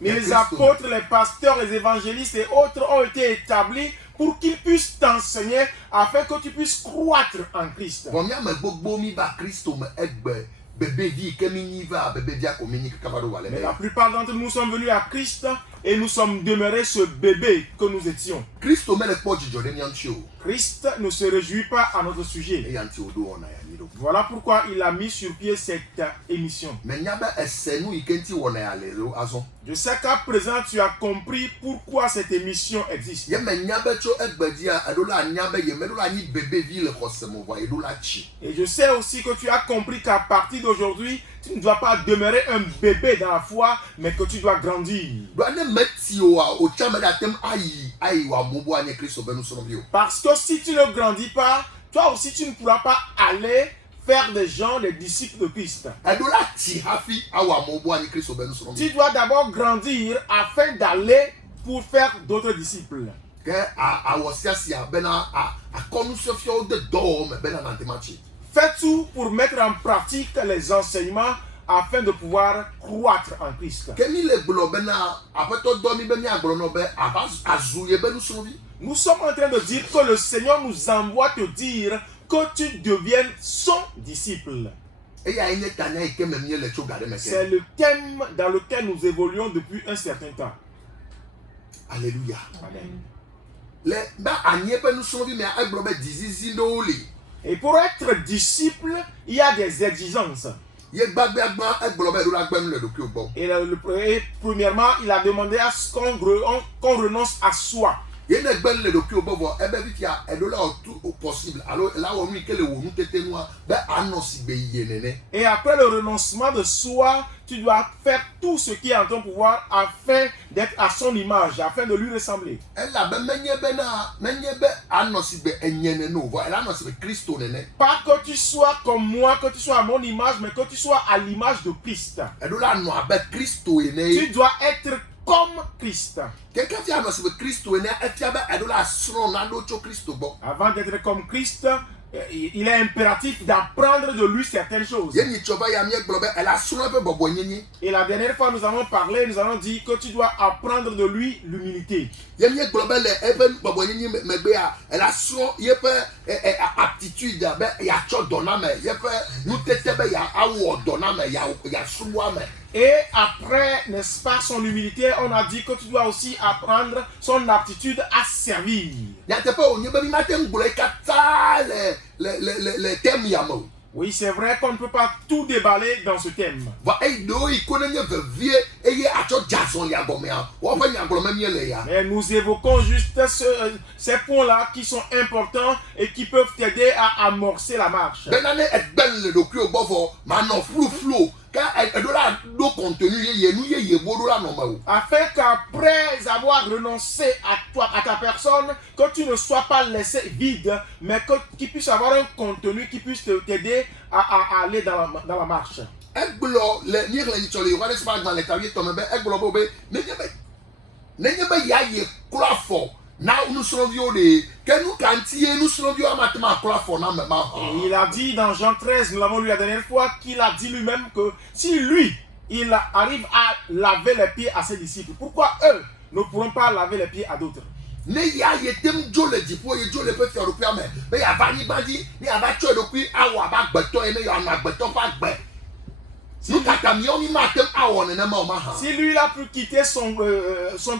Mais les apôtres, les pasteurs, les évangélistes et autres ont été établis pour qu'ils puissent t'enseigner afin que tu puisses croître en Christ. Mais la plupart d'entre nous sommes venus à Christ et nous sommes demeurés ce bébé que nous étions. Christ Christ ne se réjouit pas à notre sujet. eya nti odo ona ya nido Voilà pourquoi il a mis sur pied cette émission. me nya be ese nu ike nti wona ya lelo azo Je sais qu'à présent tu as compris pourquoi cette émission existe. ye me nya be tso egbedi a edola nya be ye me dola ni bebe ville kosemo vo edola chi Et je sais aussi que tu as compris qu'à partir d'aujourd'hui, tu ne dois pas demeurer un bébé dans la foi, mais que tu dois grandir. do ane meti o a o cha me da tem ayi wa mobo anye Kristo benu so bio Parce que si tu ne grandis pas, toi aussi tu ne pourras pas aller faire des gens les disciples de Christ. edola ti hafi awa mobo anye Kristo benu so bio Tu dois d'abord grandir afin d'aller pour faire d'autres disciples. ke a wosiasia bena a konu sofio de do me bena na temachi Fais tout pour mettre en pratique les enseignements afin de pouvoir croître en Christ. ke mi le glo bena apeto do mi be mi aglo no be azuye benu so bio Nous sommes en train de dire que le Seigneur nous envoie te dire que tu deviennes son disciple. eya enye tanya ike me mi le tso gade me ke C'est le thème dans lequel nous évoluons depuis un certain temps. Alléluia. Amen. Le ba anye benu so bio me aglo be dizizi no le Et pour être disciple, il y a des exigences. ye gbagbe agba eglo be do la gbem le doku ogbo Et premièrement, il a demandé à ce qu'on renonce à soi. ye ne gbem le doku ogbo vo ebe bi tia edo la tout possible alors la wo mi kele wo nu tete nu be anosi be ye nene Et après le renoncement de soi, tu dois faire tout ce qui est en ton pouvoir afin d'être à son image, afin de lui ressembler. ela be menye be anosi be enyene no vo ela anosi be Kristo nene Pas que tu sois comme moi, que tu sois à mon image, mais que tu sois à l'image de Christ. edo la no abe Kristo Tu ene dois être comme Christ. keke ti anosi be Kristo ene etia be edo la sro na do tso Kristo gbo Avant d'être comme Christ, il est impératif d'apprendre de lui certaines choses. ye ni tso ba ya mi eglo be ela sro be bobo nyenye Et la dernière fois, nous avons parlé, nous avons dit que tu dois apprendre de lui l'humilité. ye mi eglo be le ebe bobo nyenye me be ya ela sro ye pe aptitude be ya tso dona me ye pe nu tete be ya awo dona me ya suwa me Et après, n'est-ce pas, son humilité, on a dit que tu dois aussi apprendre son aptitude à servir. nyatepe o nye be mi mate nglo kata le thème ya mo Oui, c'est vrai qu'on ne peut pas tout déballer dans ce thème. va e do ikone nye vevie eye acho jason ya gome ya wo fa nya glo me mi le ya Mais nous évoquons juste ces points-là qui sont importants et qui peuvent t'aider à amorcer la marche. benane egben le doku ogbo ma no flu ka edo la do contenu ye nu ye bodo la no ma o Afin qu'après avoir renoncé à toi, à ta personne, que tu ne sois pas laissé vide, mais qu'il puisse avoir un contenu qui puisse t'aider à aller dans la marche. eglo le ni le ni chole yo res pa gba le tawie to me be eglo bo be ne nye be ya ye klafo na unu srovio de ke nu kantie nu srovio amatema klafo na me ma Et il a dit dans Jean 13, nous l'avons lu la dernière fois, qu'il a dit lui-même que si lui, il arrive à laver les pieds à ses disciples, pourquoi eux ne pourront pas laver les pieds à d'autres? ne ya ye tem jo le dipo ye jo le pe fi oropia me be ya ba ni bandi ni aba cho do kui awa ba gbeto ene ya na gbeto fa gbe si kata mi o mi ma tem awo ne ma o ma ha Si lui il a pu quitter son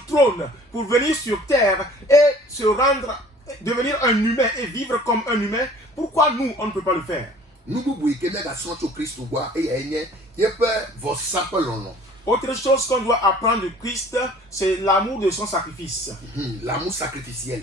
trône pour venir sur terre et se rendre, devenir un humain et vivre comme un humain, pourquoi nous, on ne peut pas le faire? nu bubu ike ne ga so to Kristo gwa e ya enye ye pe vo sape lono Autre chose qu'on doit apprendre de Christ, c'est l'amour de son sacrifice. l'amour sacrificiel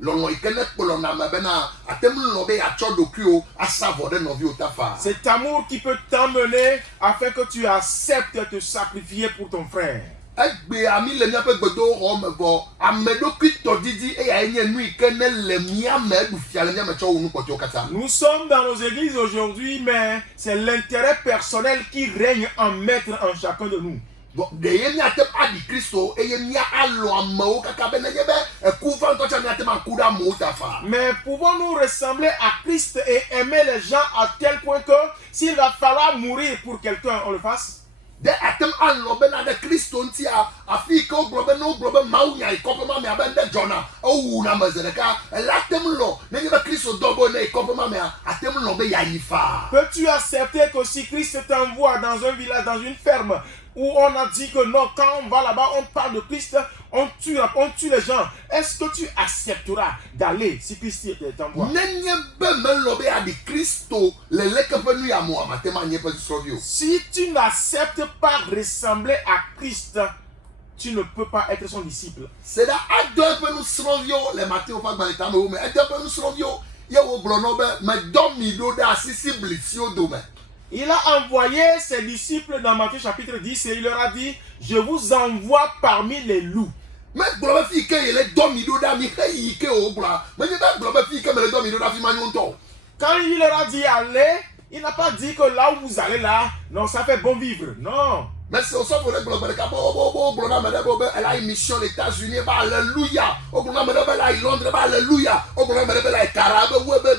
lono ike ne polo na me bena atem lo be ya cho do kui o asavo de no vi o tafa Cet amour qui peut t'emmener afin que tu acceptes de te sacrifier pour ton frère. egbe ami le mia pe gbedo ho me bo amedo Kristo didi e ya enye nu ike ne le mia me du fia le mia me cho unu poto kata Nous sommes dans nos églises aujourd'hui, mais c'est l'intérêt personnel qui règne en maître en chacun de nous. bon de ye mia tem adi Kristo e ye mia alo amao kaka be ne ye be e ku fa nto cha mia tem akuda mo tafa Mais pouvons-nous ressembler à Christ et aimer les gens à tel point que s'il va falloir mourir pour quelqu'un, on le fasse? de atem alo be na de Kristo nti afi ko globe no globe mau nya ikopo ma me abende jona o na mazereka la tem lo ne ye be Kristo dobo ne ikopo ma me atem lo be ya yifa Peux-tu accepter que si Christ t'envoie dans un village, dans une ferme, où on a dit que non, quand on va là-bas, on parle de Christ, on tue les gens. Est-ce que tu accepteras d'aller si Christ t'envoie? Nenye be melobe a di Christo le leke pe nu ya Muhammad tema nye pe srovio. Si tu n'acceptes pas ressembler à Christ, tu ne peux pas être son disciple. C'est da ado pe nu srovio le Matteo pa gba ta me o me ado pe nu srovio ye wo blono be me domi do da sisi blisio do me. Il a envoyé ses disciples dans Matthieu chapitre 10 et il leur a dit, je vous envoie parmi les loups. Me blobe fi ke ye le domi do da mi he ke o bla. Me nye ba blobe fi ke me le domi do da fi ma nyonto. Quand il leur a dit allez, il n'a pas dit que là où vous allez là, non, ça fait bon vivre. Non. Mais c'est au sort pour le blobe ka bo blona me de bo elle a une mission les États-Unis ba alléluia. O blona me de ba la Londres ba alléluia. O blona me de ba la Caraïbes we be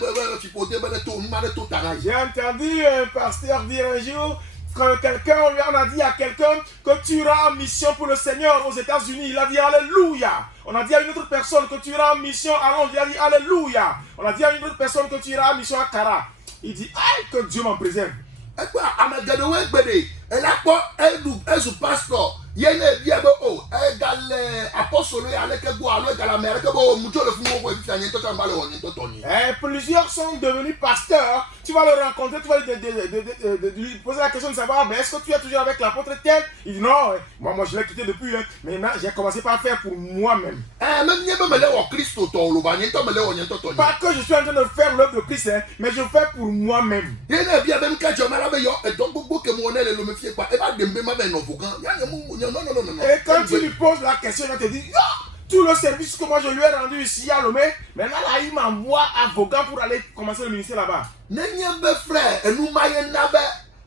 tu pote be to ma de to tana. J'ai entendu un pasteur dire un jour que quelqu'un, on a dit à quelqu'un que tu iras en mission pour le Seigneur aux États-Unis. Il a dit alléluia. On a dit à une autre personne que tu iras en mission à Londres. Il a dit alléluia. On a dit à une autre personne que tu iras en mission à Cara. Il dit aïe, que Dieu m'en préserve. Et quoi, Amagado Wegbede, elle a pas, elle sous pasteur. Yene bien oh, elle gale apostole avec go alors gale Amérique bo muto le fumo bo fanya to tamba le woni to toni. Plusieurs sont devenus pasteurs. Tu vas le rencontrer, tu vas lui poser la question de savoir mais est-ce que tu es toujours avec l'apôtre tel? Il dit non, moi je l'ai quitté depuis mais maintenant j'ai commencé par faire pour moi-même. Même nie me le au Christ to lo ba nie to me le woni to toni. Pas que je suis en train de faire l'œuvre de Christ mais je fais pour moi-même. Yene bien même quand je m'ala yo et donc beaucoup que mon elle le me fie pas et ba dembe ma ben no vogan. Ya non. Et quand tu lui poses la question, il te dit tout le service que moi je lui ai rendu ici à Lomé, maintenant là il m'envoie à Vogan pour aller commencer le ministère là-bas. Nenye be frère, et nous maye na be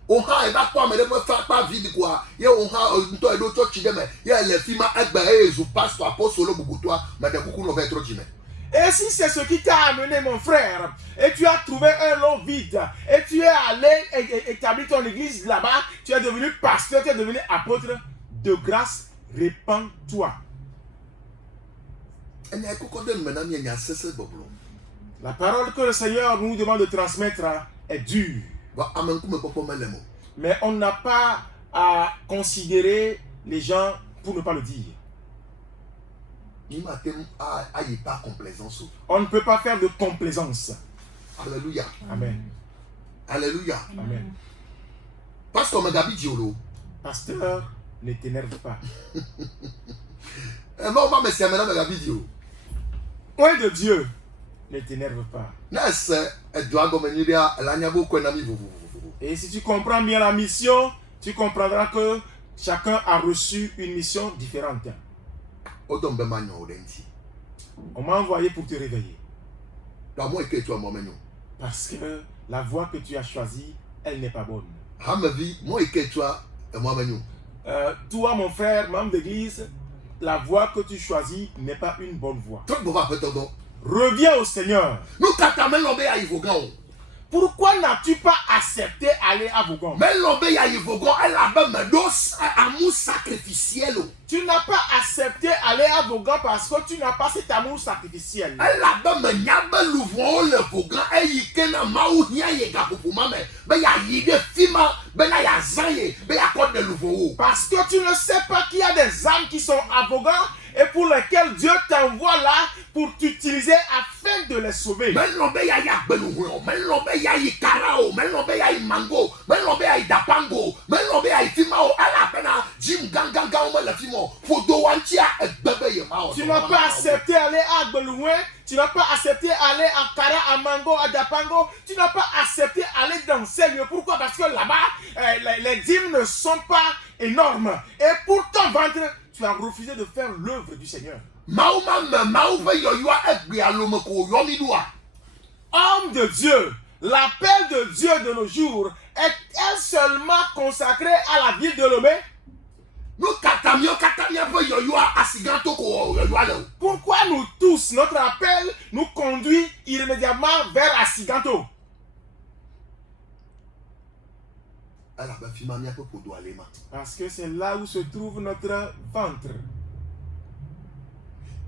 o ha e ba kwa me de me fa pa vide quoi. Ye o ha nto e do church de me. Ye le fima egba e zo pastor apostolo bubutoa, mais de beaucoup no va être jime. Et si c'est ce qui t'a amené, mon frère, et tu as trouvé un lot vide, et tu es allé établir ton église là-bas, tu es devenu pasteur, tu es devenu apôtre, de grâce, répands-toi. La parole que le Seigneur nous demande de transmettre est dure. Mais on n'a pas à considérer les gens pour ne pas le dire. On ne peut pas faire de complaisance. Alléluia. Amen. Alléluia. Amen. Pasteur, ne t'énerve pas. Loin de Dieu, ne t'énerve pas. Et si tu comprends bien la mission, tu comprendras que chacun a reçu une mission différente. On m'a envoyé pour te réveiller. Parce que la voie que tu as choisie, elle n'est pas bonne. Toi, mon frère, membre d'église, la voie que tu choisis n'est pas une bonne voie. Reviens au Seigneur. Pourquoi n'as-tu pas accepté aller à Vogon? Tu n'as pas accepté aller à Vogon parce que tu n'as pas cet amour sacrificiel. Parce que tu ne sais pas qu'il y a des âmes qui sont à Vogon et pour lesquelles Dieu t'envoie là pour t'utiliser afin de les sauver. Tu n'as pas accepté aller à Belouin, tu n'as pas accepté aller à Kara, à Mango, à Dapango, tu n'as pas accepté aller dans ces lieux. Pourquoi? Parce que là-bas, les dîmes ne sont pas énormes. Et pour ton ventre, tu as refusé de faire l'œuvre du Seigneur. Homme de Dieu, l'appel de Dieu de nos jours est-elle seulement consacrée à la ville de Lomé? Pourquoi nous tous, notre appel nous conduit irrémédiatement vers Asiganto? Parce que c'est là où se trouve notre ventre.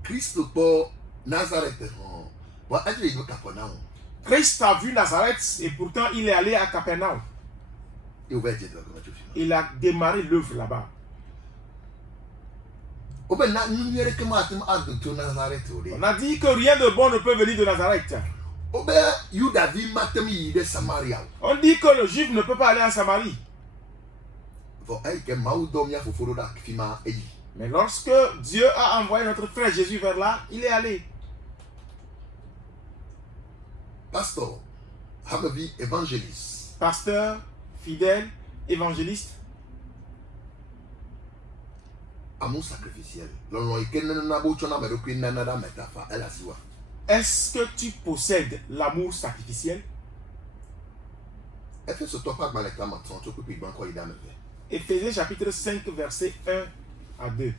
Christ a vu Nazareth et pourtant il est allé à Capernaum. Et ouvert Dieu de la comment tu fais. Il a démarré l'œuvre là-bas. Obe na nyere ke ma atem adonto Nazareth ore. On a dit que rien de bon ne peut venir de Nazareth. Obe Yuda vi matem yi de Samaria. On dit que le juif ne peut pas aller en Samarie. Vo ay ke maou dom ya foforo da fima eyi. Mais lorsque Dieu a envoyé notre frère Jésus vers là, il est allé. Pastor, Hamavi évangéliste. Pasteur, fidèle, évangéliste. Amour sacrificiel. Lolo ikene na bo chona me dokwi na da metafa elasiwa. Est-ce que tu possèdes l'amour sacrificiel? Ephesos 3 pas maleka matson to kupi ban ko ida me. Éphésiens chapitre 5 verset 1 à 2.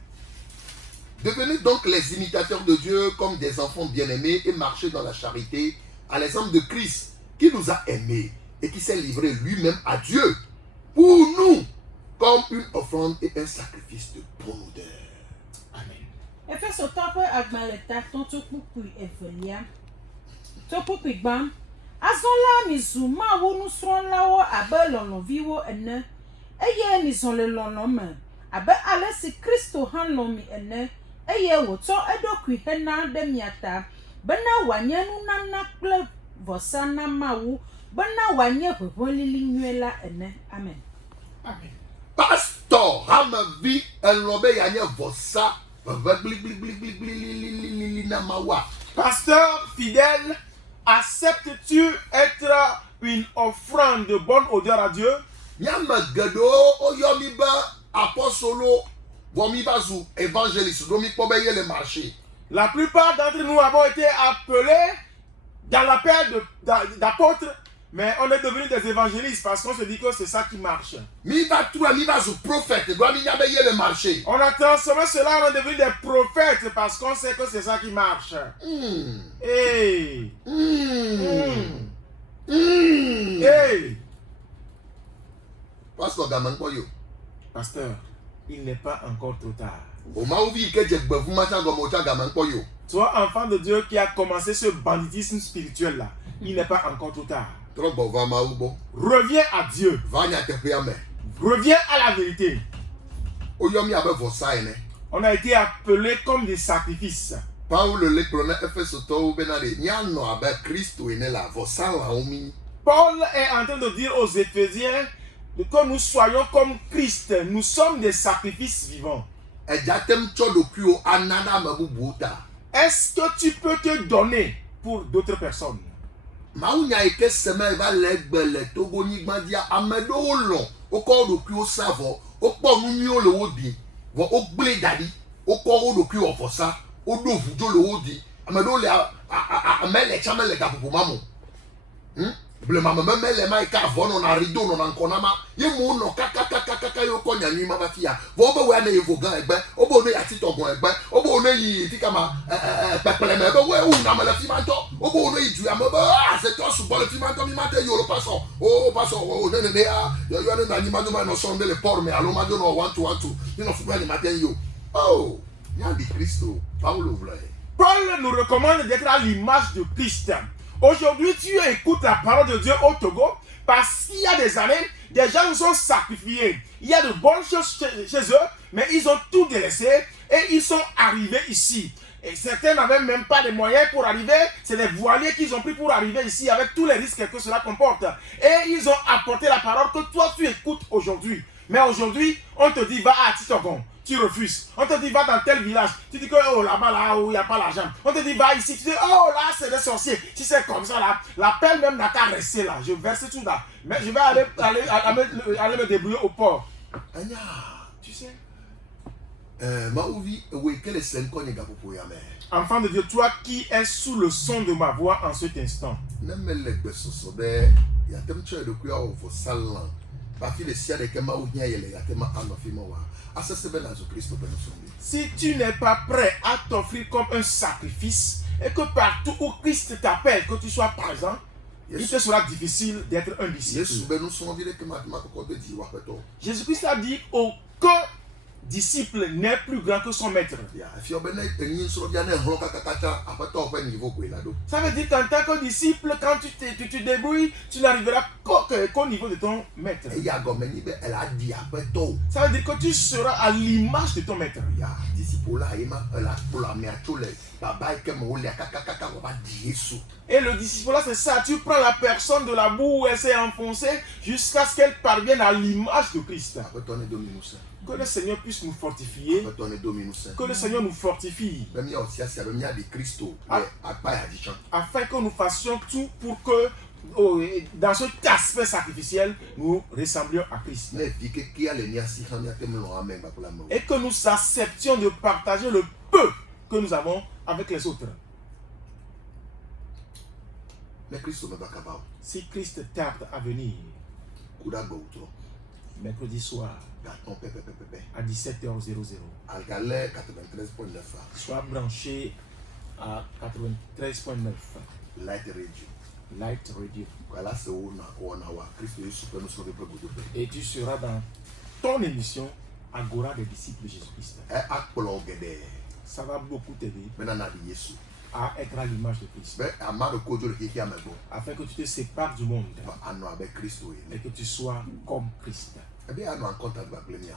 Devenez donc les imitateurs de Dieu comme des enfants bien-aimés et marchez dans la charité à l'exemple de Christ qui nous a aimés et qui s'est livré lui-même à Dieu pour nous comme une offrande et un sacrifice de bonne odeur. Amen. Efeso tɔƒe agbalẽta tɔtokpukpui evelia. Tɔkpukpui gbã. Azɔ la mizu Mawu nusrɔ̃lawo abe lɔlɔ̃viwo ene eye mizɔ le lɔlɔ̃ me abe ale si Kristo hã lɔ̃ mi ene eye wòtsɔ eɖokui hena ɖe mia ta bena wòanye nunana kple vɔsa na Mawu bena wòanye ʋeʋẽlili nyui la ene. Amen. Amen. Pastor Hamavi enlobe yanye vosa gli na mawa. Pasteur fidèle, acceptes-tu être une offrande de bonne odeur à Dieu? Nyama gedo oyomi ba apostolo vomi bazu évangéliste domi pobe le marché. La plupart d'entre nous avons été appelés dans la paix d'apôtres, mais on est devenus des évangélistes parce qu'on se dit que c'est ça qui marche. Mi va toi mi bazu prophète doit mi nyabe le marché. On a transformé cela, on est devenus des prophètes parce qu'on sait que c'est ça qui marche. Hey. Hey. Pasteur gaman ko yo. Pasteur, il n'est pas encore trop tard. O ma ouvi ke je gbevu macha go mo cha gaman ko yo. Toi, enfant de Dieu qui a commencé ce banditisme spirituel là, il n'est pas encore trop tard. Trop bo va ma ubo. Reviens à Dieu. Va nya te pe ame. Reviens à la vérité. Oyomi abe vosa ene. On a été appelés comme des sacrifices. Paul le prône Ephesos to benade nyano abe Kristo ene la vosa la omi. Paul est en train de dire aux Éphésiens que nous soyons comme Christ. Nous sommes des sacrifices vivants. Est-ce que tu peux te donner pour d'autres personnes? Le maman me le mai ka vono na rido no na nkonama ye mu no kaka yo ko nyami ma bafia vo be we na evo gan egbe obo no ya titogun egbe obo no yi tikama pepele me be we u na mala fi manto obo no yi ju am ba se to su bole fi manto mi mate yo lo paso o paso o ne ya yo na ni madu ma no sonde le por me alo madu no 1-2 ni no fu ni maten yo oh ya di Cristo Paulo vle. Paul nous recommande d'être à l'image de Christ. Aujourd'hui, tu écoutes la parole de Dieu au Togo parce qu'il y a des années, des gens nous sont sacrifiés. Il y a de bonnes choses chez eux, mais ils ont tout délaissé et ils sont arrivés ici. Et certains n'avaient même pas les moyens pour arriver. C'est des voiliers qu'ils ont pris pour arriver ici avec tous les risques que cela comporte. Et ils ont apporté la parole que toi tu écoutes aujourd'hui. Mais aujourd'hui, on te dit va à Titogon. Tu refuses. On te dit va dans tel village. Tu dis que oh là-bas là où il n'y a pas l'argent. On te dit va ici. Tu dis oh là c'est des sorciers. Si c'est comme ça là, l'appel même n'a qu'à rester là. Je verse tout là. Mais je vais aller me débrouiller au port. Anya, Tu sais. Enfant de Dieu, toi qui es sous le son de ma voix en cet instant. Si tu n'es pas prêt à t'offrir comme un sacrifice et que partout où Christ t'appelle, que tu sois présent, il te sera difficile d'être un disciple. Jésus-Christ a dit aucun disciple n'est plus grand que son maître. Ya, fi obene enyi nsrobia na ehlo kakakata apeto ope niveau ko ilado. Ça veut dire qu'en tant que disciple, quand tu te débrouilles, tu n'arriveras qu'au niveau de ton maître. E ya gomeni be ela di apeto. Ça veut dire que tu seras à l'image de ton maître. Ya, disciple la ema ela pola me achole baba ke mo le kakakaka ba di Yesu. Et le disciple là, c'est ça. Tu prends la personne de la boue où elle s'est enfoncée jusqu'à ce qu'elle parvienne à l'image de Christ. Apeto ne dominus. Que le Seigneur puisse nous fortifier. Apeto ne dominus. Que le Seigneur nous fortifie. Bemia osia bemia de Christo. Akpa ya dichan. Afin que nous fassions tout pour que dans cet aspect sacrificiel, nous ressemblions à Christ. Et que nous acceptions de partager le peu que nous avons avec les autres. Si Christ tarde à venir, mercredi soir, à 17h00, sois branché à 93.9 Light Radio. Et tu seras dans ton émission Agora des disciples de Jésus-Christ. Ça va beaucoup t'aider à être à l'image de Christ. Afin que tu te sépares du monde et que tu sois comme Christ.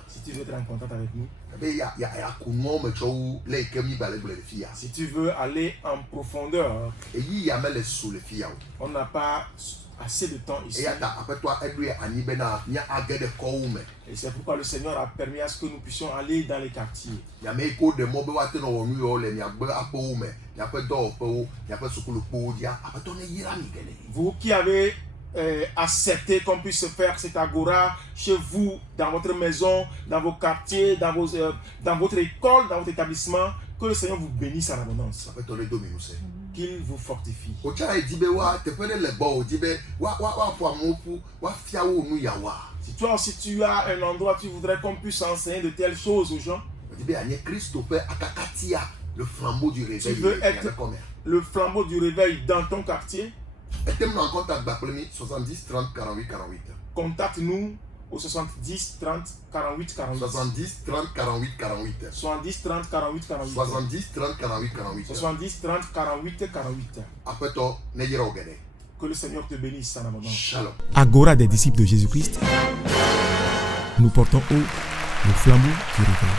Si tu veux être en contact avec nous, si tu veux aller en profondeur, on n'a pas assez de temps ici. Et c'est pourquoi le Seigneur a permis à ce que nous puissions aller dans les quartiers. Vous qui avez accepté qu'on puisse faire cet agora chez vous, dans votre maison, dans vos quartiers, dans votre école, dans votre établissement, que le Seigneur vous bénisse en abondance. Qu'il vous fortifie. Si toi aussi tu as un endroit où tu voudrais qu'on puisse enseigner de telles choses aux gens, le flambeau du réveil. Tu veux être le flambeau du réveil dans ton quartier? Contacte-nous au 70 30 48 48. 70 30 48 48. 70 30 48 48. 70 30 48 48. 70 30 48 48. Que le Seigneur te bénisse en abondance. Shalom. Agora des disciples de Jésus-Christ. Nous portons haut le flambeau du réveil.